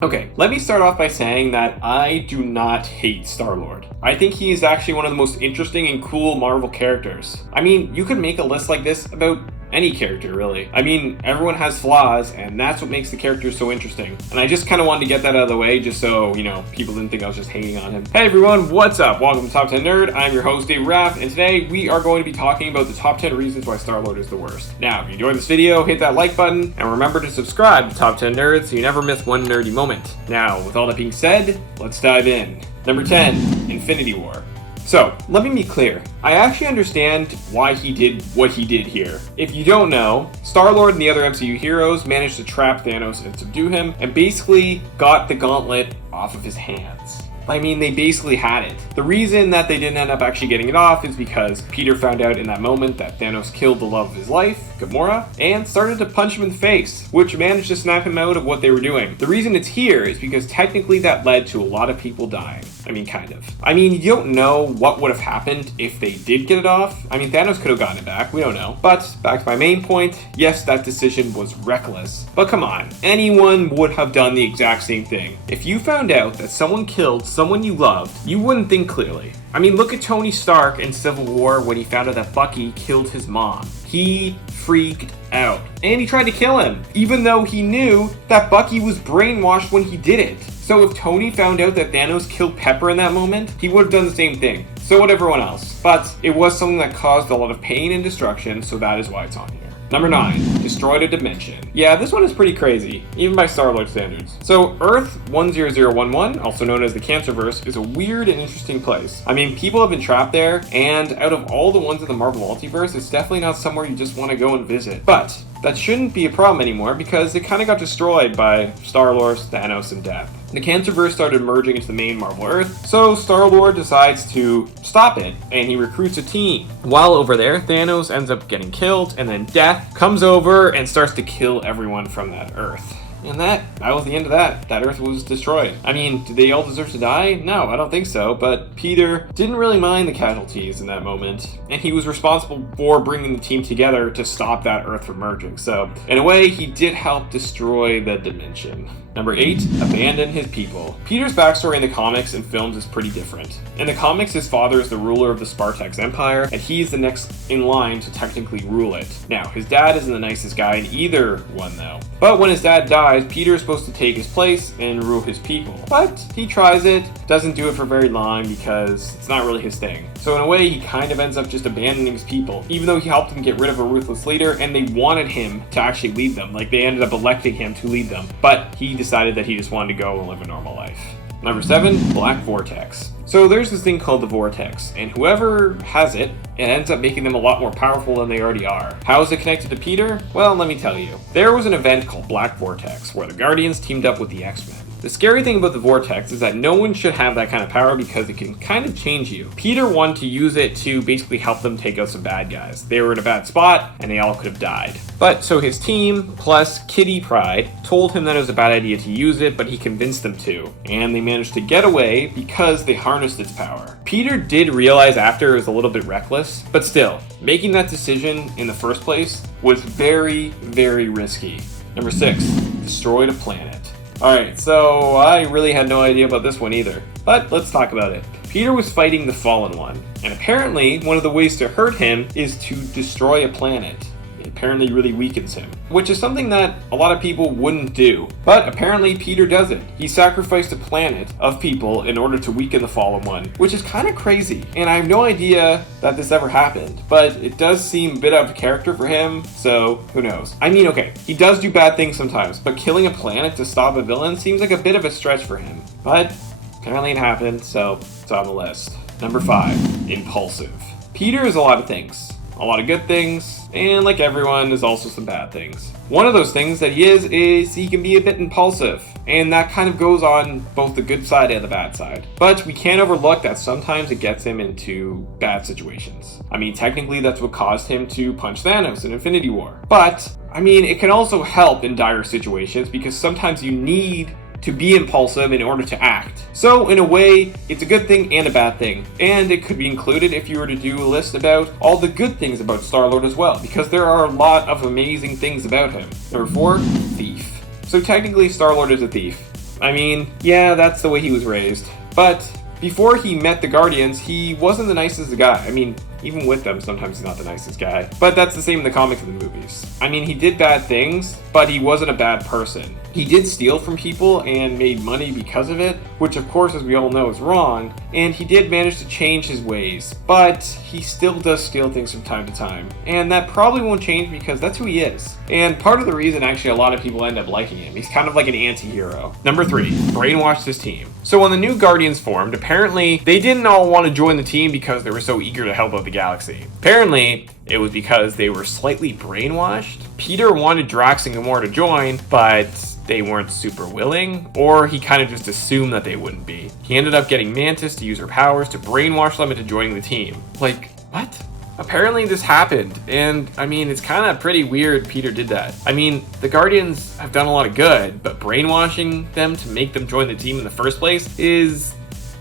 Okay, let me start off by saying that I do not hate StarLord. I think he is actually one of the most interesting and cool Marvel characters. I mean, you could make a list like this about any character, really. I mean, everyone has flaws, and that's what makes the character so interesting. And I just kind of wanted to get that out of the way, just so, people didn't think I was just hating on him. Hey everyone, what's up? Welcome to Top 10 Nerd. I'm your host, Dave Raff, and today we are going to be talking about the top 10 reasons why StarLord is the worst. Now, if you enjoyed this video, hit that like button, and remember to subscribe to Top 10 Nerd so you never miss one nerdy moment. Now, with all that being said, let's dive in. Number 10, Infinity War. So, let me be clear. I actually understand why he did what he did here. If you don't know, StarLord and the other MCU heroes managed to trap Thanos and subdue him, and basically got the gauntlet off of his hands. I mean, they basically had it. The reason that they didn't end up actually getting it off is because Peter found out in that moment that Thanos killed the love of his life, Gamora, and started to punch him in the face, which managed to snap him out of what they were doing. The reason it's here is because technically that led to a lot of people dying. I mean, kind of. I mean, you don't know what would have happened if they did get it off. I mean, Thanos could have gotten it back, we don't know. But, back to my main point, yes, that decision was reckless. But come on, anyone would have done the exact same thing. If you found out that someone killed someone you loved, you wouldn't think clearly. I mean, look at Tony Stark in Civil War when he found out that Bucky killed his mom. He freaked out. And he tried to kill him, even though he knew that Bucky was brainwashed when he did it. So if Tony found out that Thanos killed Pepper in that moment, he would have done the same thing. So would everyone else. But it was something that caused a lot of pain and destruction, so that is why it's on here. Number 9, destroyed a dimension. Yeah, this one is pretty crazy, even by StarLord standards. So Earth 10011, also known as the Cancerverse, is a weird and interesting place. I mean, people have been trapped there, and out of all the ones in the Marvel multiverse, it's definitely not somewhere you just want to go and visit. But that shouldn't be a problem anymore because it kind of got destroyed by StarLord, Thanos, and Death. The Cancerverse started merging into the main Marvel Earth, so StarLord decides to stop it, and he recruits a team. While over there, Thanos ends up getting killed, and then Death comes over and starts to kill everyone from that Earth. And that was the end of that. That Earth was destroyed. I mean, did they all deserve to die? No, I don't think so, but Peter didn't really mind the casualties in that moment, and he was responsible for bringing the team together to stop that Earth from merging. So, in a way, he did help destroy the dimension. Number 8, abandon his people. Peter's backstory in the comics and films is pretty different. In the comics, his father is the ruler of the Spartax Empire, and he's the next in line to technically rule it. Now, his dad isn't the nicest guy in either one, though. But when his dad dies, Peter is supposed to take his place and rule his people. But he tries it, doesn't do it for very long because it's not really his thing. So in a way, he kind of ends up just abandoning his people, even though he helped them get rid of a ruthless leader and they wanted him to actually lead them. Like, they ended up electing him to lead them. But he decided that he just wanted to go and live a normal life. Number 7, Black Vortex. So there's this thing called the Vortex, and whoever has it, it ends up making them a lot more powerful than they already are. How is it connected to Peter? Well, let me tell you. There was an event called Black Vortex, where the Guardians teamed up with the X-Men. The scary thing about the Vortex is that no one should have that kind of power because it can kind of change you. Peter wanted to use it to basically help them take out some bad guys. They were in a bad spot, and they all could have died. But so his team, plus Kitty Pryde, told him that it was a bad idea to use it, but he convinced them to. And they managed to get away because they harnessed its power. Peter did realize after it was a little bit reckless, but still, making that decision in the first place was very, very risky. Number 6, destroyed a planet. Alright, so I really had no idea about this one either, but let's talk about it. Peter was fighting the Fallen One, and apparently one of the ways to hurt him is to destroy a planet. It apparently really weakens him, which is something that a lot of people wouldn't do. But apparently Peter does it. He sacrificed a planet of people in order to weaken the Fallen One, which is kind of crazy. And I have no idea that this ever happened, but it does seem a bit out of character for him, so who knows. I mean, okay, he does do bad things sometimes, but killing a planet to stop a villain seems like a bit of a stretch for him. But apparently it happened, so it's on the list. Number 5, impulsive. Peter is a lot of things. A lot of good things, and like everyone, there's also some bad things. One of those things that he is he can be a bit impulsive, and that kind of goes on both the good side and the bad side. But we can't overlook that sometimes it gets him into bad situations. I mean, technically that's what caused him to punch Thanos in Infinity War. But, I mean, it can also help in dire situations because sometimes you need to be impulsive in order to act. So in a way, it's a good thing and a bad thing. And it could be included if you were to do a list about all the good things about StarLord as well, because there are a lot of amazing things about him. Number 4, thief. So technically StarLord is a thief. I mean, yeah, that's the way he was raised. But before he met the Guardians, he wasn't the nicest guy. I mean, even with them, sometimes he's not the nicest guy. But that's the same in the comics and the movies. I mean, he did bad things, but he wasn't a bad person. He did steal from people and made money because of it, which of course, as we all know, is wrong. And he did manage to change his ways, but he still does steal things from time to time. And that probably won't change because that's who he is. And part of the reason actually a lot of people end up liking him, he's kind of like an anti-hero. Number 3, brainwashed his team. So when the new Guardians formed, apparently they didn't all want to join the team because they were so eager to help out the galaxy. Apparently, it was because they were slightly brainwashed. Peter wanted Drax and Gamora to join, but they weren't super willing, or he kind of just assumed that they wouldn't be. He ended up getting Mantis to use her powers to brainwash them into joining the team. Like, what? Apparently this happened, and I mean, it's kind of pretty weird Peter did that. I mean, the Guardians have done a lot of good, but brainwashing them to make them join the team in the first place is...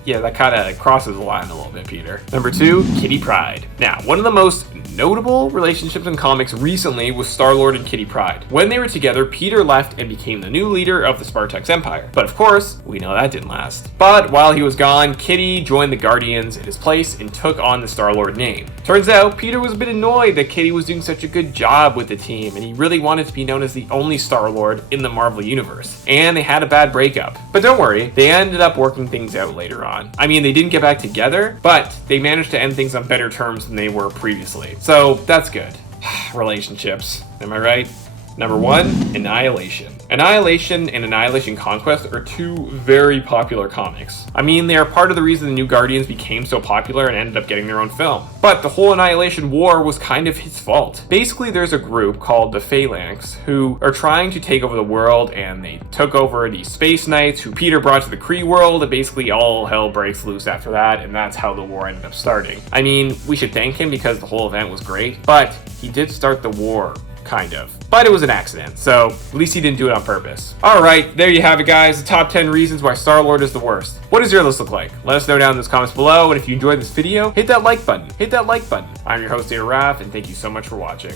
yeah, that kind of crosses the line a little bit, Peter. Number 2, Kitty Pryde. Now, one of the most notable relationships in comics recently was StarLord and Kitty Pryde. When they were together, Peter left and became the new leader of the Spartex Empire. But of course, we know that didn't last. But while he was gone, Kitty joined the Guardians in his place and took on the StarLord name. Turns out, Peter was a bit annoyed that Kitty was doing such a good job with the team, and he really wanted to be known as the only StarLord in the Marvel Universe. And they had a bad breakup. But don't worry, they ended up working things out later on. I mean, they didn't get back together, but they managed to end things on better terms than they were previously. So that's good. Relationships, am I right? Number 1, Annihilation. Annihilation and Annihilation Conquest are two very popular comics. I mean, they are part of the reason the New Guardians became so popular and ended up getting their own film. But the whole Annihilation War was kind of his fault. Basically, there's a group called the Phalanx who are trying to take over the world, and they took over the Space Knights who Peter brought to the Kree world, and basically all hell breaks loose after that, and that's how the war ended up starting. I mean, we should thank him because the whole event was great, but he did start the war. Kind of. But it was an accident, so at least he didn't do it on purpose. Alright, there you have it, guys. The top 10 reasons why StarLord is the worst. What does your list look like? Let us know down in those comments below, and if you enjoyed this video, hit that like button. Hit that like button. I'm your host, Raph, and thank you so much for watching.